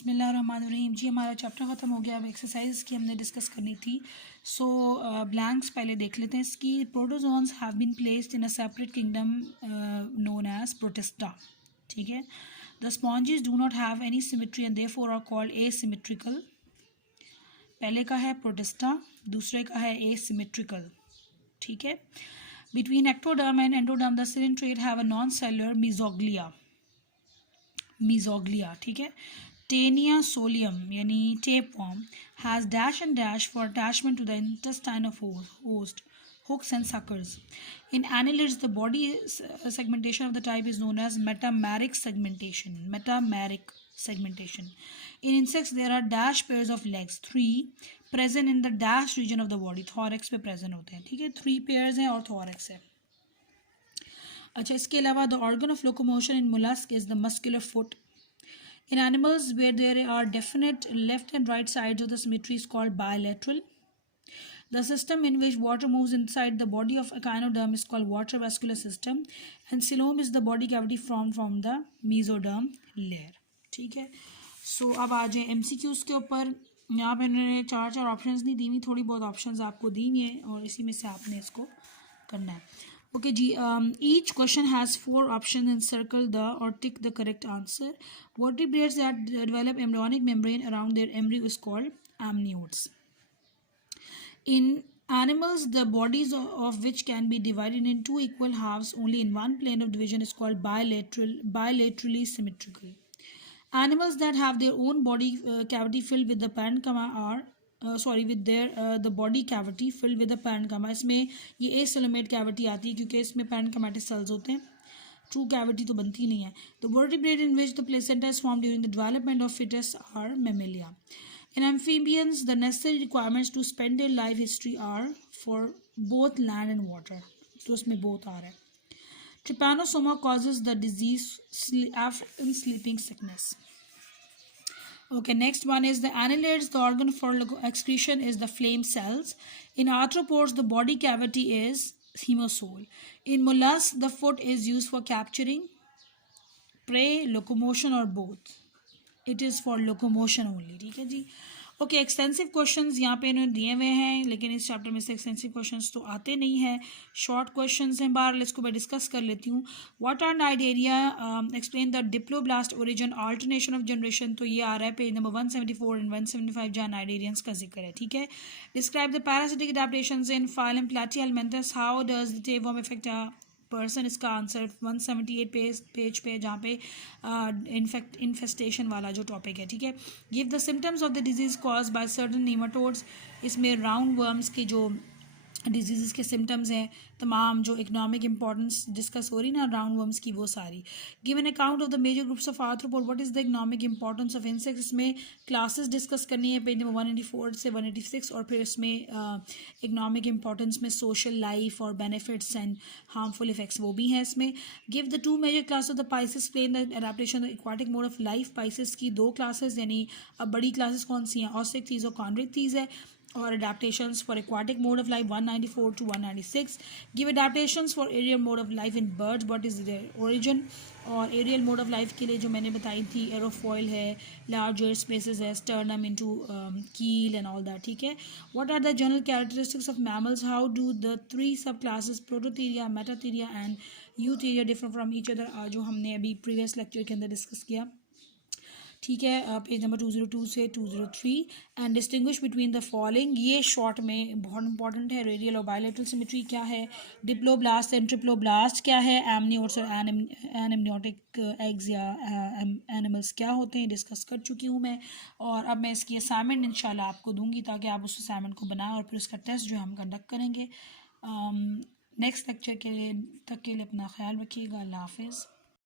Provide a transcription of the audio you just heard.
बिस्मिल्लाहिर्रहमानिर्रहीम। जी हमारा चैप्टर ख़त्म हो गया। अब एक्सरसाइज की हमने डिस्कस करनी थी। सो ब्लैंक्स पहले देख लेते हैं इसकी। Protozoans have been placed in a separate kingdom known as protista. ठीक है। The sponges do not have any symmetry and therefore are called asymmetrical. पहले का है प्रोटिस्टा, दूसरे का है एसिमेट्रिकल। ठीक है। Between ectoderm and endoderm the coelenterates have a non cellular mesoglea. ठीक है। टेनिया सोलियम यानी tapeworm has dash and dash for attachment to the intestine of host hooks and suckers. In annelids, the body segmentation of the type is known as metameric segmentation. In insects, there are dash pairs of legs, 3 present in the dash region of the body. Thorax पे present होते हैं. ठीक है, 3 pairs हैं और thorax है. अच्छा, इसके अलावा the organ of locomotion in mollusk is the muscular foot. In animals where there are definite left and right sides of the symmetry is called bilateral. The system in which water moves inside the body of echinoderm is called water vascular system, and coelom is the body cavity formed from the mesoderm layer. ठीक है। सो अब आ जाए MCQs के ऊपर। यहाँ पे इन्होंने चार ऑप्शंस नहीं दी हुई, थोड़ी बहुत ऑप्शंस आपको दी हुई हैं और इसी में से आपने इसको करना है। ओके जी। Each question has 4 option and circle the और tick the correct answer. Vertebrates that develop embryonic membrane around their embryo is called amniotes. In animals, the bodies of which can be divided in 2 equal halves only in one plane of division is called bilaterally symmetrical. Animals that have their own body cavity filled with the parenchyma are the body cavity filled with the parenchyma. इसमें ये acoelomate cavity आती है क्योंकि इसमें parenchymatic cells होते हैं। True cavity तो बनती नहीं है। The vertebrate in which the placenta is formed during the development of fetus are mammalia. In amphibians, the necessary requirements to spend their life history are for both land and water. तो उसमें both आ रहा है. Trypanosoma causes the disease African sleeping sickness. Okay, next one is the annelids. The organ for excretion is the flame cells. In arthropods, the body cavity is hemosole. In mollusks, the foot is used for capturing prey, locomotion or both. It is for locomotion only. ठीक है जी। Okay, extensive questions यहाँ पे इन्होंने दिए हुए हैं, लेकिन इस चैप्टर में से एक्सटेंसिव क्वेश्चंस तो आते नहीं हैं, शॉर्ट क्वेश्चंस हैं। बाहर इसको मैं डिस्कस कर लेती हूँ। What are Cnidaria, explain the diploblast origin, alternation of generation. तो ये आ रहा है पेज नंबर 174 एंड 175 जहाँ नाइडेरियंस का जिक्र है। ठीक है। Describe the parasitic adaptations in phylum Platyhelminthes. How does the tapeworm affect person. इसका आंसर 178 पेज पे जहाँ पे इन्फेस्टेशन वाला जो टॉपिक है। ठीक है। Give the symptoms of the disease cause by certain nematodes. इसमें राउंड वर्म्स की जो डिजीज़ के सिम्टम्स हैं, तमाम जो इकोनॉमिक इंपॉर्टेंस डिस्कस हो रही ना राउंड वर्म्स की, वो सारी। Give an account of the major groups of arthropod. What is the economic importance of insects. इसमें क्लासेस डिस्कस करनी है, पेज नंबर 184 से 186। और फिर इसमें इकोनॉमिक इंपॉर्टेंस में सोशल लाइफ और बेनिफिट्स एंड हार्मफुल इफेक्ट्स वो भी हैं इसमें। Give the 2 major class of the pisces. Explain the adaptation of aquatic mode of life. Pisces की 2 क्लासेस, यानी अब बड़ी क्लासेस कौन सी हैं, ऑस्ट्रिक्टीज और कॉन्ड्रिक्टीज है। और adaptations for aquatic mode of life 194 to 196. Give adaptations for aerial mode of life in birds. What is their origin? और aerial mode of life के लिए जो मैंने बताई थी, aerofoil है, larger spaces है, sternum into keel and all that. ठीक है। What are the general characteristics of mammals? How do the 3 subclasses Prototheria, Metatheria and Eutheria differ from each other? जो हमने अभी previous lecture के अंदर डिस्कस किया। ठीक है। पेज नंबर 202 से 203। And distinguish between the following. ये शॉर्ट में बहुत इंपॉर्टेंट है। रेडियल और बायलेटरल सिमेट्री क्या है, डिप्लोब्लास्ट एंड ट्रिप्लोब्लास्ट क्या है, एमनियोट्स और एनिम्नियोटिक एग्स या एनिमल्स क्या होते हैं, डिस्कस कर चुकी हूँ मैं। और अब मैं इसकी असाइनमेंट इंशाल्लाह आपको दूंगी ताकि आप उस असाइनमेंट को बनाएं और फिर उसका टेस्ट जो है हम कंडक्ट करेंगे। नेक्स्ट लेक्चर के लिए तक के लिए अपना ख्याल रखिएगा। अल्लाह हाफिज़।